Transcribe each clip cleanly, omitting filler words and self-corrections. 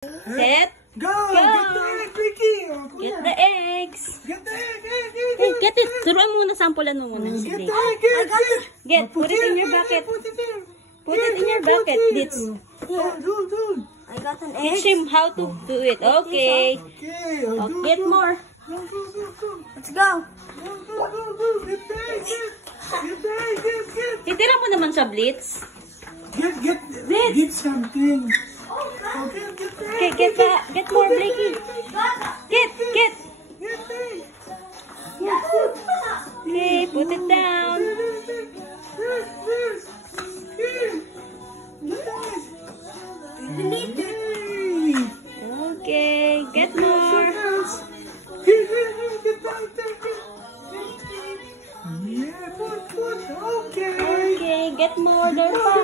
Set. Go! Get the egg, Ricky! Get the eggs. Get the egg, Hey, get it. Turuan muna, sampulan mo muna. Get Sige. the egg, get! Get, put it in your bucket. Put it in. Put it in your bucket, Blitz. Do. I got an egg. Teach him how to do it. Okay. Okay, Oh, get more. Go. Let's go. Go. Get the egg, get. Titira mo naman sa Blitz. Get something. Okay, get the egg. Okay, get more, Blakey. Get. Get the egg. Okay, put it down. Okay, get more. Yeah, put. Okay. Okay, get more. There pa.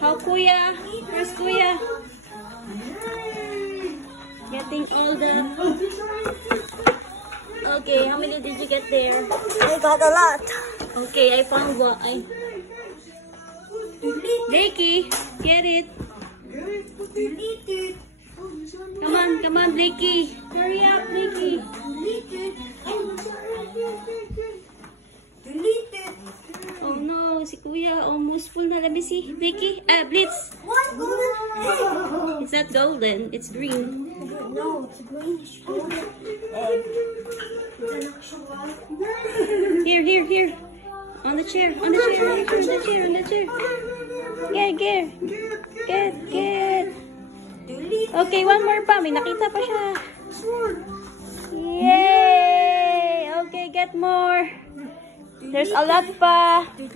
How, Kuya? Where's Kuya? Getting all the... Okay, how many did you get there? I got a lot. Okay, I found one. Blakey, get it. Come on, Blakey. Hurry up, Blakey. Oh no, si Kuya almost full na. Let me see. Blakey, Blitz. What golden egg? It's not golden, it's green. No, it's a greenish golden egg. It's an actual one. Here. On the chair. Get. Okay, one more pa. May nakita pa siya. Yay! Okay, get more. There's a lot pa. Here.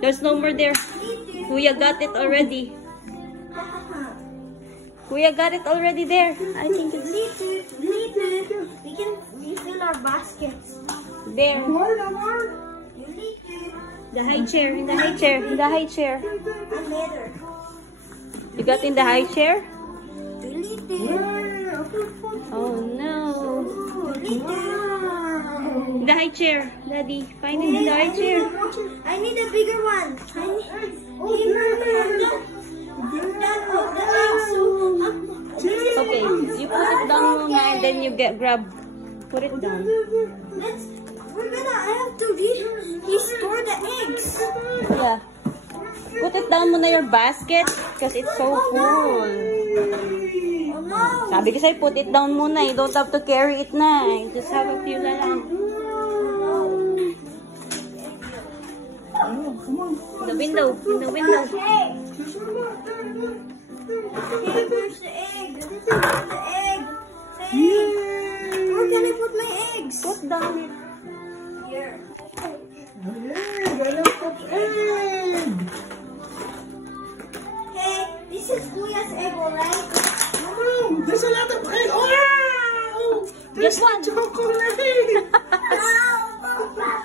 There's no more there. Kuya got it already. There. I think it's We can refill our baskets. there. The high chair. And later. You got in the high chair? Oh no. The high chair, Daddy. Find it in the high chair. I need a bigger one. Okay, you put it down muna and then you put it down. I have to restore the eggs. Yeah. Put it down muna your basket because it's so full. Oh no. Sabi ko sa'yo, put it down muna. You don't have to carry it na. You just have a few na lang. In the window. Hey, where's the egg? Hey, where can I put my eggs? Put down it. Here. Hey, this is Kuya's egg, alright? There's a lot of egg. Oh, Just one. chocolate.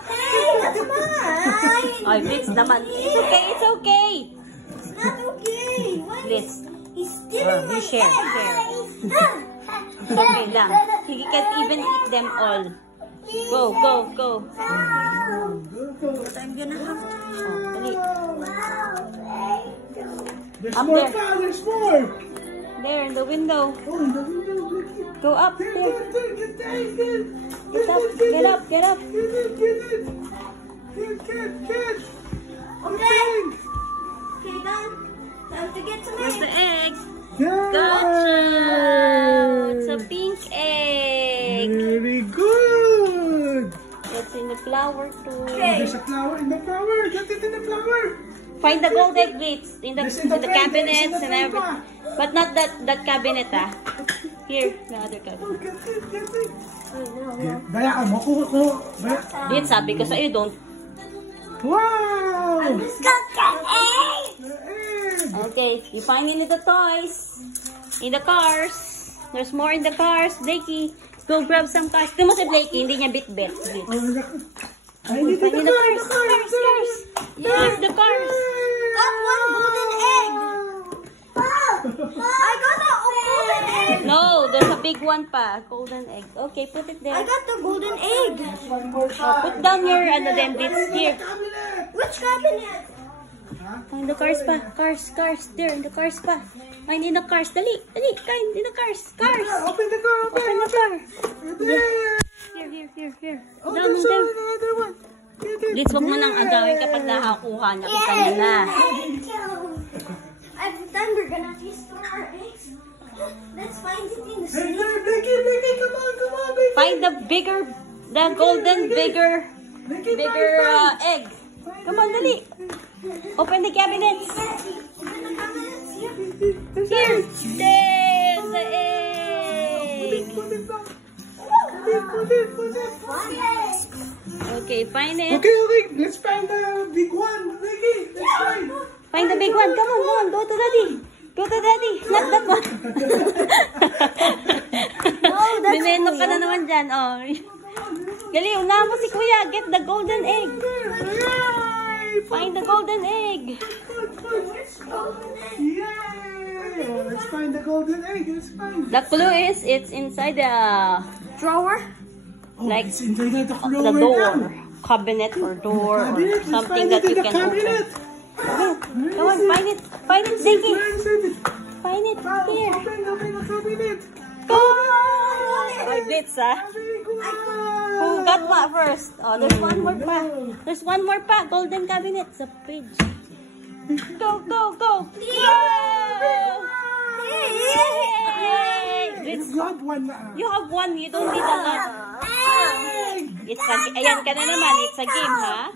Hey, that's mine. Ay, Blitz naman. It's okay. It's not okay. Why Blitz. he's stealing my share. egg? It's okay lang. He can't even eat them all. Go. But I'm gonna have to. Dali. There's Up more there. pa, there's more. There, in the window. Oh, in the window. Go up there. Get up. Get it. Okay. Okay, done. Time to get some Where's the eggs. eggs? Yeah. Gotcha! It's a pink egg. Very good. It's in the flower too. Okay. There's a flower in the flower. Get it in the flower. Find the gold egg, Blitz, in the There's in the frame, cabinets there's in the and frame everything. But not that cabinet, ah. Here, the other cabinet. Get it. Bayaan mo. Blitz, sabi ko sa'yo, don't. Wow. Just got the egg. The egg. Okay, you find any of the toys in the cars. There's more in the cars. Blakey, go grab some cars. Ito mo si Blakey, hindi niya bit-bit. Blitz. I need Find the cars. Yes, the cars. Got one golden egg. I got a golden egg. No, there's a big one pa. Golden egg. Okay, put it there. I got the golden egg. Put down your, them bits here. Which cabinet? Find the cars pa. Cars. There, in the cars pa. Find in the cars. Dali. Find in the cars. Cars. Open the car, Open the car. There. Here. Oh, Down, there's down. another one. Blitz, wag mo nang agawin kapag nakakuha niya. Kita niya na. Every time we're gonna restore our eggs. Let's find it in the Hey, city. Blakey, come on, baby. Find the golden bigger egg. Come on, dali. Open the cabinets. Open the cabinets here. Here. There's the egg. Put it down. Put it. One egg. Okay, find it. Okay, let's find the big one, Blakey. Let's find. Find the big one. Come on. Go to daddy. Not that one. Bineno ka na naman dyan. Oh. Gali, unahan mo si kuya. Get the golden egg. Find the golden egg. Yeah. Let's find the golden egg. Let's find. The clue is it's inside the Drawer. like It's inside the floor. the door, cabinet or door or Cabinet. Let's something find that it in you the can open. cabinet. Come on, find it, Ziggy. Find it here. Open the cabinet. Go! Or Blitz, ah. Who got what first? Oh, there's one more pa. There's one more pa. Golden cabinet sa fridge. Go! Yay! Blitz, You have one. you have one. You don't need a lot. It's a, ayan ka na naman. It's a game, ha?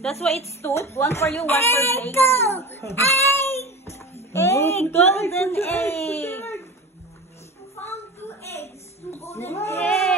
That's why it's two. One for you, one for Blake. Egg! Golden egg! We found 2 eggs. 2 golden eggs. Yay!